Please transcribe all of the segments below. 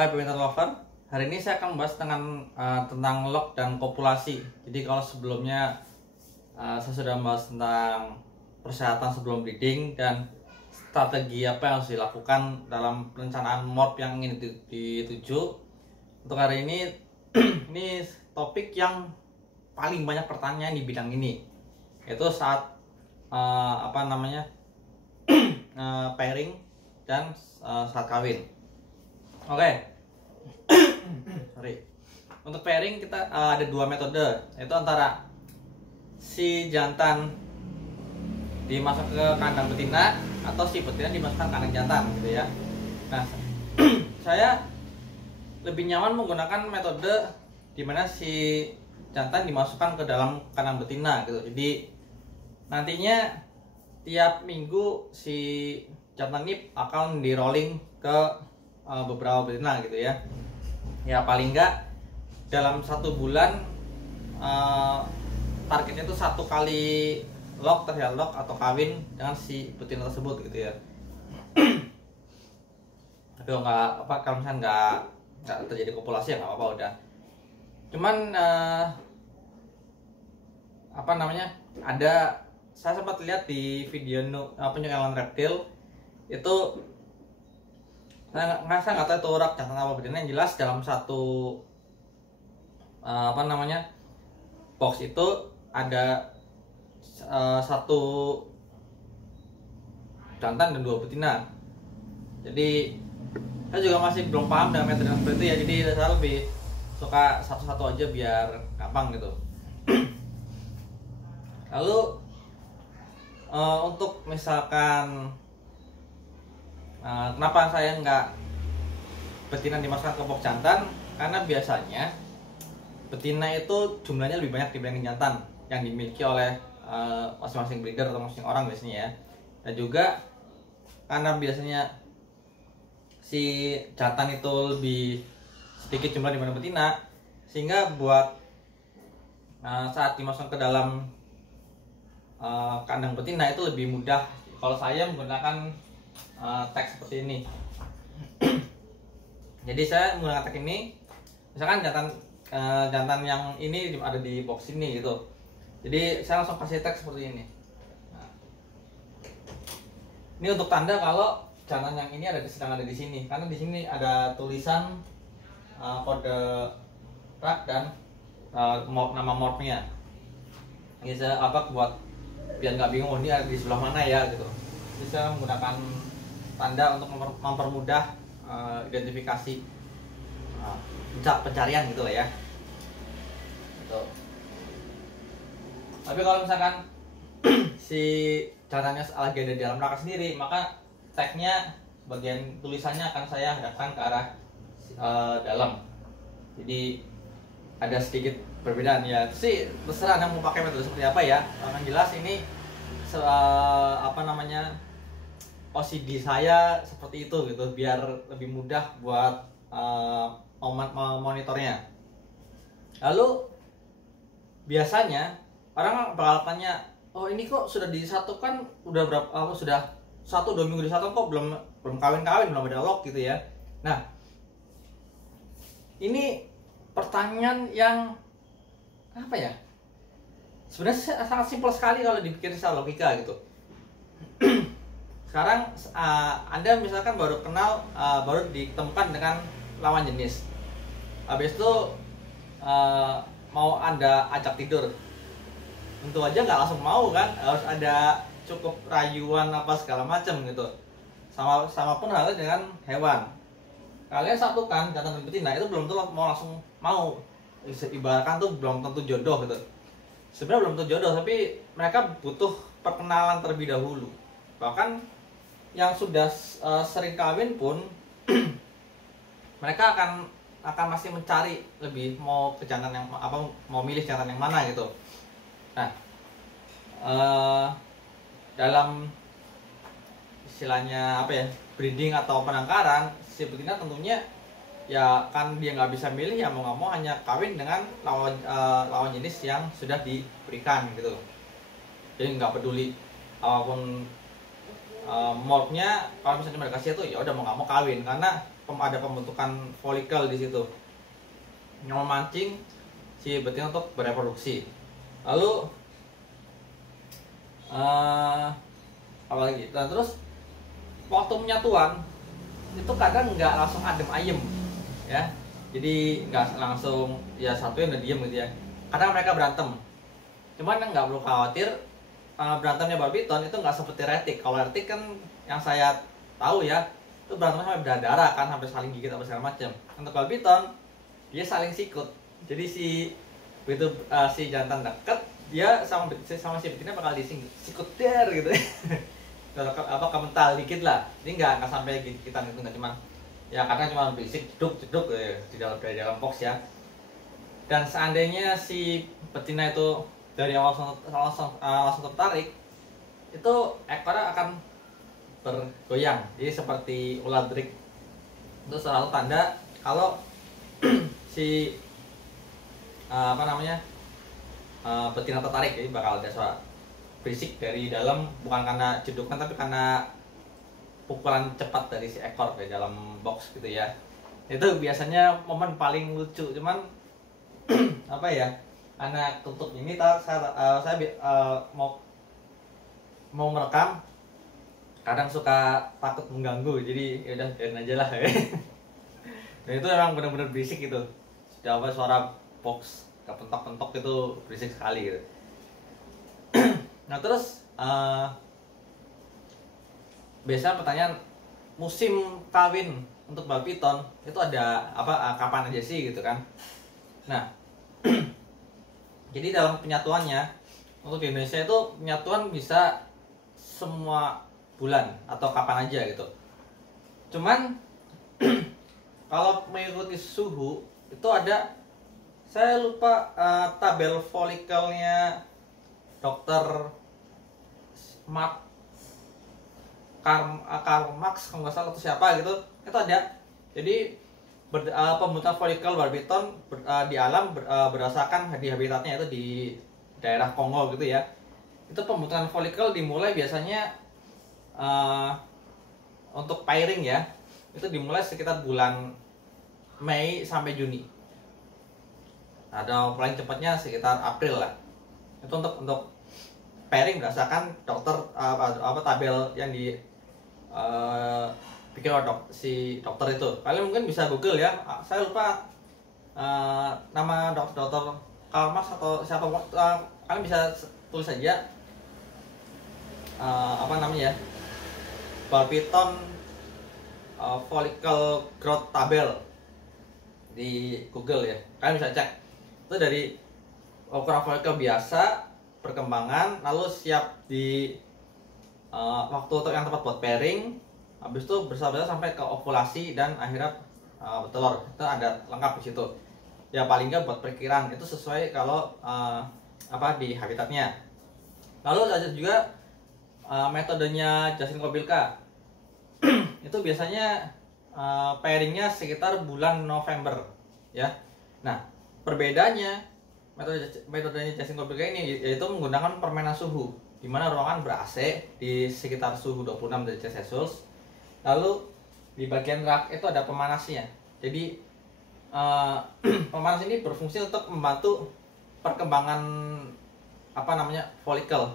Hai peminat lover, hari ini saya akan membahas tentang lock dan kopulasi. Jadi kalau sebelumnya saya sudah membahas tentang persyaratan sebelum breeding dan strategi apa yang harus dilakukan dalam perencanaan morph yang ingin dituju. Untuk hari ini, ini topik yang paling banyak pertanyaan di bidang ini, yaitu saat pairing dan saat kawin. Oke. Sorry. Untuk pairing kita ada dua metode, yaitu antara si jantan dimasuk ke kandang betina atau si betina dimasukkan ke kandang jantan gitu ya. Nah, saya lebih nyaman menggunakan metode dimana si jantan dimasukkan ke dalam kandang betina gitu. Jadi nantinya tiap minggu si jantan ini akan di rolling ke beberapa betina gitu ya. Ya paling enggak dalam 1 bulan targetnya itu 1 kali lock atau kawin dengan si betina tersebut gitu ya. Tapi kalau misalnya nggak terjadi kopulasi ya nggak apa-apa udah. Cuman saya sempat lihat di video penjualan reptil itu, saya nggak tahu itu urak jantan apa betina, yang jelas dalam satu box itu ada 1 jantan dan 2 betina. Jadi saya juga masih belum paham dengan metode seperti itu ya, jadi saya lebih suka satu-satu aja biar gampang gitu. Lalu untuk misalkan kenapa saya nggak betina dimasukkan ke box jantan, karena biasanya betina itu jumlahnya lebih banyak dibanding jantan yang dimiliki oleh masing-masing breeder atau masing-masing orang biasanya ya. Dan juga karena biasanya si jantan itu lebih sedikit jumlah dibanding betina, sehingga buat saat dimasukkan ke dalam kandang betina itu lebih mudah kalau saya menggunakan tag seperti ini. Jadi saya menggunakan tag ini, misalkan jantan yang ini ada di box ini gitu. Jadi saya langsung kasih tag seperti ini. Nah, ini untuk tanda kalau jantan yang ini sedang ada di sini, karena di sini ada tulisan kode rak dan nama morphnya. Ini saya buat biar nggak bingung ini ada di sebelah mana ya gitu. Jadi saya menggunakan tanda untuk mempermudah identifikasi pencarian gitu lah ya. Gitu. Tapi kalau misalkan si jantannya lagi ada di dalam rak sendiri, maka tagnya bagian tulisannya akan saya hadapkan ke arah dalam. Jadi ada sedikit perbedaan ya. Sih terserah Anda mau pakai metode seperti apa ya. Yang jelas ini OCD saya seperti itu gitu, biar lebih mudah buat monitornya. Lalu biasanya orang bakal tanya, oh ini kok sudah disatukan udah berapa, sudah 1-2 minggu disatukan kok belum kawin-kawin, belum ada lock gitu ya. Nah, ini pertanyaan yang apa ya, sebenarnya sangat simpel sekali kalau dipikir secara logika gitu. Sekarang Anda misalkan baru ditemukan dengan lawan jenis, habis itu mau Anda ajak tidur, tentu aja nggak langsung mau kan, harus ada cukup rayuan apa segala macam gitu. Sama pun halnya dengan hewan, kalian satukan jantan dan betina itu belum tentu mau langsung mau, ibaratkan tuh belum tentu jodoh gitu. Sebenarnya belum tentu jodoh, tapi mereka butuh perkenalan terlebih dahulu. Bahkan yang sudah sering kawin pun mereka akan masih mencari lebih mau ke jantan yang mau milih jantan yang mana gitu. Nah, dalam istilahnya breeding atau penangkaran, si betina tentunya ya kan dia nggak bisa milih, ya mau nggak mau hanya kawin dengan lawan jenis yang sudah diberikan gitu. Jadi nggak peduli apapun morphnya, kalau misalnya mereka kasih tuh ya udah mau nggak mau kawin, karena ada pembentukan folikel di situ yang memancing si betina untuk bereproduksi. Lalu apa lagi? Dan terus waktu penyatuan itu kadang nggak langsung adem ayem ya, jadi nggak langsung ya satuin udah diem gitu ya. Kadang mereka berantem, cuman nggak perlu khawatir. Berantemnya babi piton itu nggak seperti retik. Kalau retik kan yang saya tahu ya, itu berantem sampai berdarah kan, sampai saling gigit apa segala macam. Untuk babi piton dia saling sikut, jadi si begitu si jantan deket, dia sama si betina bakal disikut der gitu. Apa kemental dikit lah, ini nggak sampai gigitan itu, nggak cuma ya karena cuma berisik jeduk jeduk di dalam box ya. Dan seandainya si betina itu dari awal langsung tertarik, itu ekornya akan bergoyang, jadi seperti ular drik. Itu salah satu tanda kalau si betina tertarik, jadi bakal ada suara berisik dari dalam, bukan karena jedukan tapi karena pukulan cepat dari si ekor di dalam box gitu ya. Itu biasanya momen paling lucu, cuman apa ya, karena tutup ini saya mau merekam, kadang suka takut mengganggu, jadi ya udah biarin aja lah. Dan itu emang benar-benar berisik gitu, suara box kepentok-pentok itu berisik sekali gitu. Nah terus biasanya pertanyaan musim kawin untuk babi piton itu ada apa, kapan aja sih gitu kan. Nah jadi dalam penyatuannya untuk di Indonesia itu penyatuan bisa semua bulan atau kapan aja gitu. Cuman kalau mengikuti suhu itu ada, saya lupa tabel folikelnya Dokter Karl Marx kalau nggak salah atau siapa gitu, itu ada. Jadi pembentukan folikel babi piton di alam berdasarkan di habitatnya, itu di daerah Kongo gitu ya. Itu pembentukan folikel dimulai biasanya untuk pairing ya, itu dimulai sekitar bulan Mei sampai Juni. Ada paling cepatnya sekitar April lah. Itu untuk pairing berdasarkan tabel yang di bikin si dokter itu. Kalian mungkin bisa Google ya, saya lupa nama dokter Karl Marx atau siapa, kalian bisa tulis saja babi piton follicle growth tabel di Google ya, kalian bisa cek. Itu dari ukuran folikel biasa, perkembangan, lalu siap di waktu yang tepat buat pairing, habis itu bersahabat sampai ke ovulasi dan akhirnya bertelur. Itu ada lengkap di situ. Ya paling nggak buat perkiraan itu sesuai kalau di habitatnya. Lalu ada juga metodenya Justin Kobylka. Itu biasanya pairingnya sekitar bulan November ya. Nah perbedaannya metodenya Justin Kobylka ini yaitu menggunakan permainan suhu, di mana ruangan ber-AC di sekitar suhu 26 derajat Celcius. Lalu di bagian rak itu ada pemanasnya. Jadi pemanas ini berfungsi untuk membantu perkembangan folikel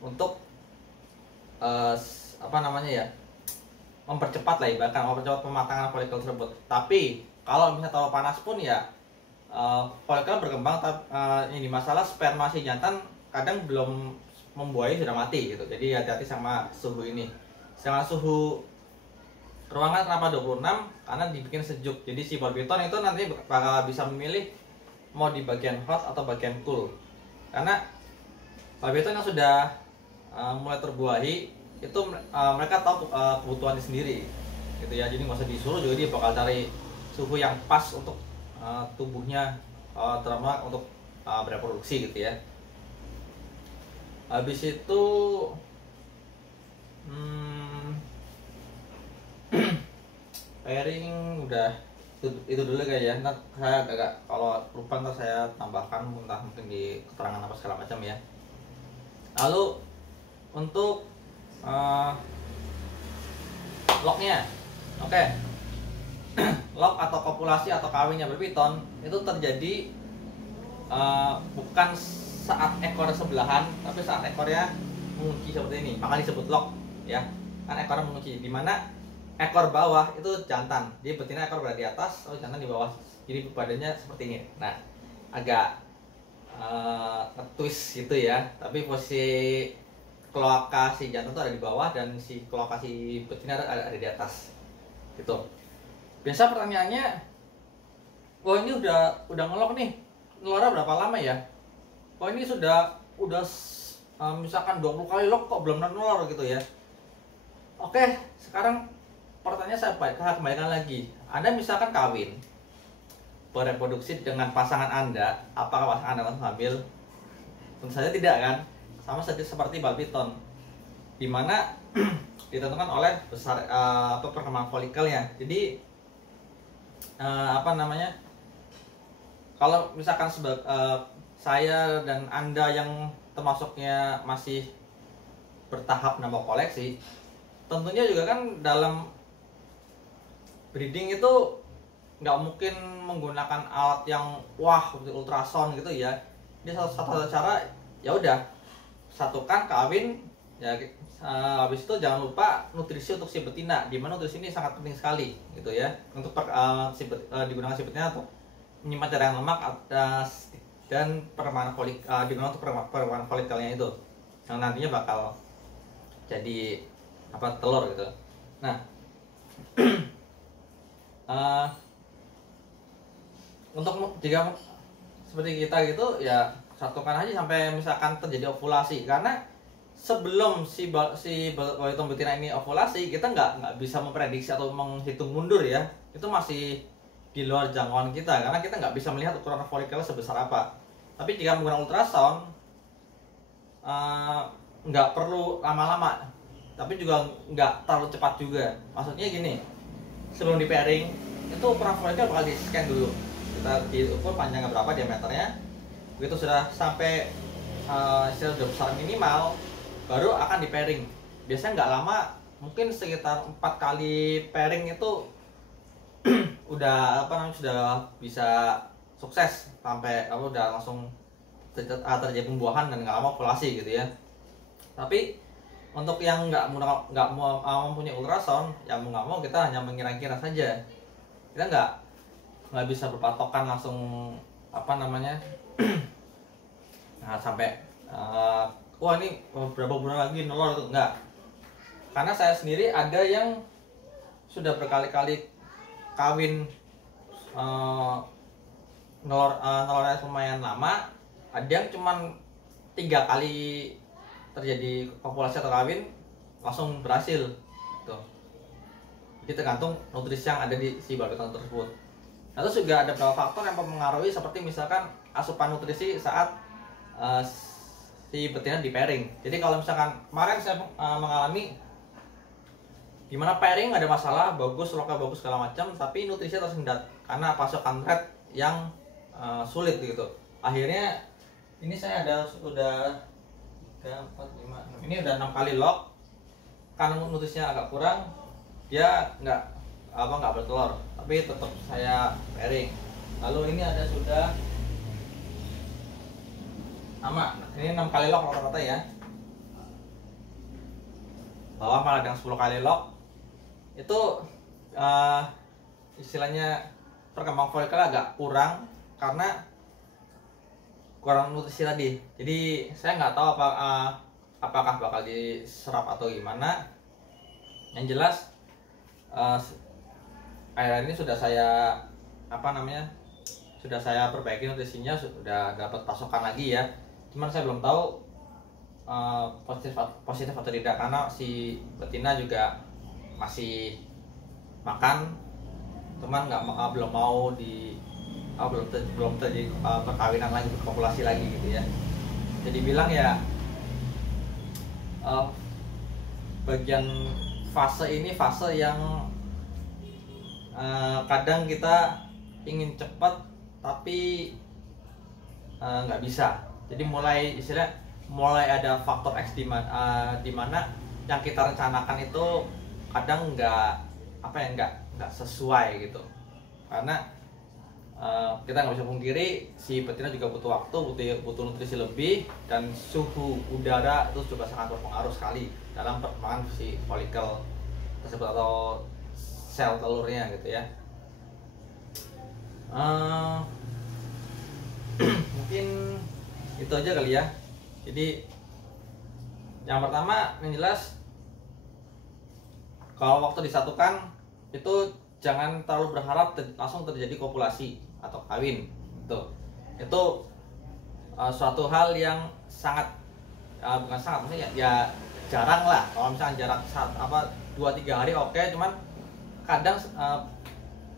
untuk mempercepat lah, bahkan mempercepat pematangan folikel tersebut. Tapi kalau misalnya terlalu panas pun ya folikel berkembang, ini masalah sperma si jantan kadang belum membuahi sudah mati gitu. Jadi hati-hati sama suhu ini. Sama suhu ruangan kenapa 26? Karena dibikin sejuk. Jadi si babi piton itu nanti bakal bisa memilih mau di bagian hot atau bagian cool. Karena babi piton yang sudah mulai terbuahi itu mereka tahu kebutuhannya sendiri gitu ya. Jadi nggak usah disuruh juga, dia bakal cari suhu yang pas untuk tubuhnya terutama untuk bereproduksi gitu ya. Habis itu pairing udah itu dulu kayaknya. Ntar saya agak kalau lupa ntar saya tambahkan mungkin di keterangan apa segala macam ya. Lalu untuk lognya, oke. lock atau kopulasi atau kawinnya berpiton itu terjadi bukan saat ekor sebelahan, tapi saat ekornya mengunci seperti ini, maka disebut lock ya. Kan ekornya mengunci, dimana ekor bawah itu jantan, jadi betina ekor berada di atas, oh jantan di bawah, jadi badannya seperti ini. Nah, agak twist gitu ya, tapi posisi kloaka si jantan itu ada di bawah dan si kloaka si betina ada di atas gitu. Biasa pertanyaannya, oh ini udah ngelok nih, ngelora berapa lama ya? Oh ini sudah misalkan 20 kali lock kok belum nelor gitu ya. Oke, sekarang pertanyaan saya kembalikan lagi. Anda misalkan kawin, bereproduksi dengan pasangan Anda, apakah pasangan Anda langsung hamil? Tentu saja tidak kan? Sama saja seperti bal piton, dimana ditentukan oleh besar perkembangan folikelnya. Jadi kalau misalkan saya dan Anda yang termasuknya masih bertahap nambah koleksi, tentunya juga kan dalam breeding itu nggak mungkin menggunakan alat yang wah seperti ultrasound gitu ya. Ini satu cara, ya udah satukan kawin ya. Habis itu jangan lupa nutrisi untuk si betina, di mana nutrisi ini sangat penting sekali gitu ya, untuk digunakan si betina untuk menyimpan cadangan lemak dan perkembangan digunakan untuk perkembangan folikelnya itu yang nantinya bakal jadi telur gitu. Nah, untuk jika seperti kita gitu ya, satukan aja sampai misalkan terjadi ovulasi, karena sebelum si piton betina ini ovulasi, kita nggak bisa memprediksi atau menghitung mundur ya. Itu masih di luar jangkauan kita, karena kita nggak bisa melihat ukuran folikel sebesar apa. Tapi jika menggunakan ultrasound, nggak perlu lama-lama, tapi juga nggak terlalu cepat juga. Maksudnya gini, sebelum di pairing itu ukuran folikel bakal di scan dulu, kita diukur panjangnya berapa, diameternya. Begitu sudah sampai sudah besar minimal, baru akan di pairing. Biasanya nggak lama, mungkin sekitar 4 kali pairing itu udah sudah bisa sukses sampai udah langsung terjadi pembuahan dan nggak lama ovulasi gitu ya. Tapi untuk yang nggak mempunyai ultrasound, ya mau nggak mau kita hanya mengira-kira saja. Kita nggak bisa berpatokan langsung nah, sampai wah ini berapa bulan lagi nelor itu enggak. Karena saya sendiri ada yang sudah berkali-kali kawin nelornya lumayan lama, ada yang cuman 3 kali terjadi kopulasi atau kawin langsung berhasil tuh. Jadi tergantung nutrisi yang ada di si bal piton tersebut. Nah, terus juga ada beberapa faktor yang mempengaruhi, seperti misalkan asupan nutrisi saat si betina di pairing. Jadi kalau misalkan kemarin saya mengalami dimana pairing ada masalah, bagus, lokal bagus segala macam, tapi nutrisinya tersendat karena pasokan red yang sulit gitu. Akhirnya ini saya sudah 3, 4, 5, 6. Ini udah 6 kali lock, karena nutrisinya agak kurang, dia nggak bertelur, tapi tetap saya pairing. Lalu ini ada sudah ini 6 kali lock rata-rata ya. Bawah malah yang 10 kali lock. Itu istilahnya perkembangan folikel agak kurang karena kurang nutrisi tadi. Jadi saya nggak tahu apakah bakal diserap atau gimana. Yang jelas air ini sudah saya sudah saya perbaiki nutrisinya, sudah dapat pasokan lagi ya. Cuman saya belum tahu positif atau tidak, karena si betina juga masih makan, cuman belum mau belum terjadi perkawinan lagi, berkopulasi lagi gitu ya. Jadi bilang ya bagian fase ini fase yang kadang kita ingin cepat tapi nggak bisa. Jadi mulai ada faktor X di mana yang kita rencanakan itu kadang nggak nggak sesuai gitu. Karena kita nggak bisa pungkiri si betina juga butuh waktu, butuh nutrisi lebih, dan suhu udara itu juga sangat berpengaruh sekali dalam perkembangan si folikel tersebut atau sel telurnya gitu ya. Mungkin itu aja kali ya. Jadi yang pertama yang jelas, kalau waktu disatukan itu jangan terlalu berharap langsung terjadi kopulasi atau kawin. Itu suatu hal yang sangat bukan sangat, maksudnya ya jarang lah. Kalau misalnya jarak 2-3 hari oke, cuman kadang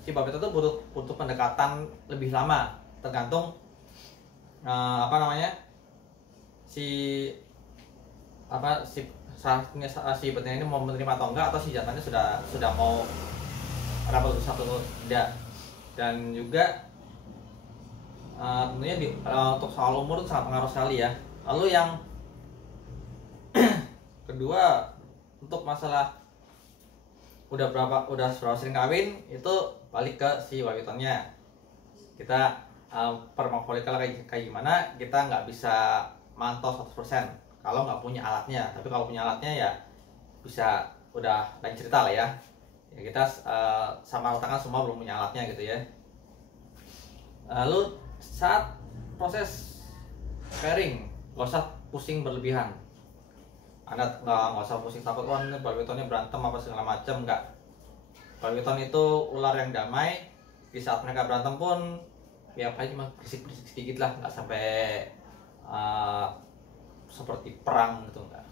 si babi itu butuh pendekatan lebih lama, tergantung si betina ini mau menerima atau enggak, atau si jantannya sudah mau rapat satu atau tidak. Dan juga tentunya untuk soal umur itu sangat pengaruh sekali ya. Lalu yang kedua, untuk masalah udah berapa sering kawin, itu balik ke si wawitonnya. Kita perkembangan folikel kayak gimana kita nggak bisa mantau 100% kalau nggak punya alatnya. Tapi kalau punya alatnya ya bisa, udah lain cerita lah ya. Kita sama ratakan semua belum punya alatnya gitu ya. Lalu saat proses pairing, nggak usah pusing berlebihan. Anda nggak usah pusing takut ini balwitonnya berantem apa segala macam, nggak. Balwiton itu ular yang damai. Di saat mereka berantem pun ya paling cuma berisik-berisik sedikit lah, nggak sampai seperti perang gitu, enggak.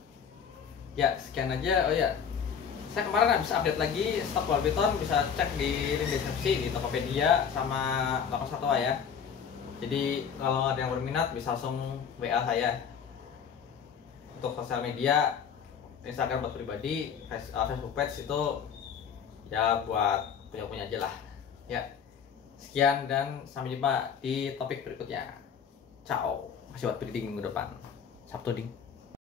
Ya sekian aja. Oh ya, saya kemarin habis update lagi stok balwiton, bisa cek di link deskripsi di Tokopedia sama Lapas Satwa ya. Jadi kalau ada yang berminat bisa langsung WA saya. Untuk sosial media, Instagram buat pribadi, Facebook page itu ya buat punya aja lah ya. Sekian dan sampai jumpa di topik berikutnya. Ciao. Masih buat breeding minggu depan, Sabtu ding.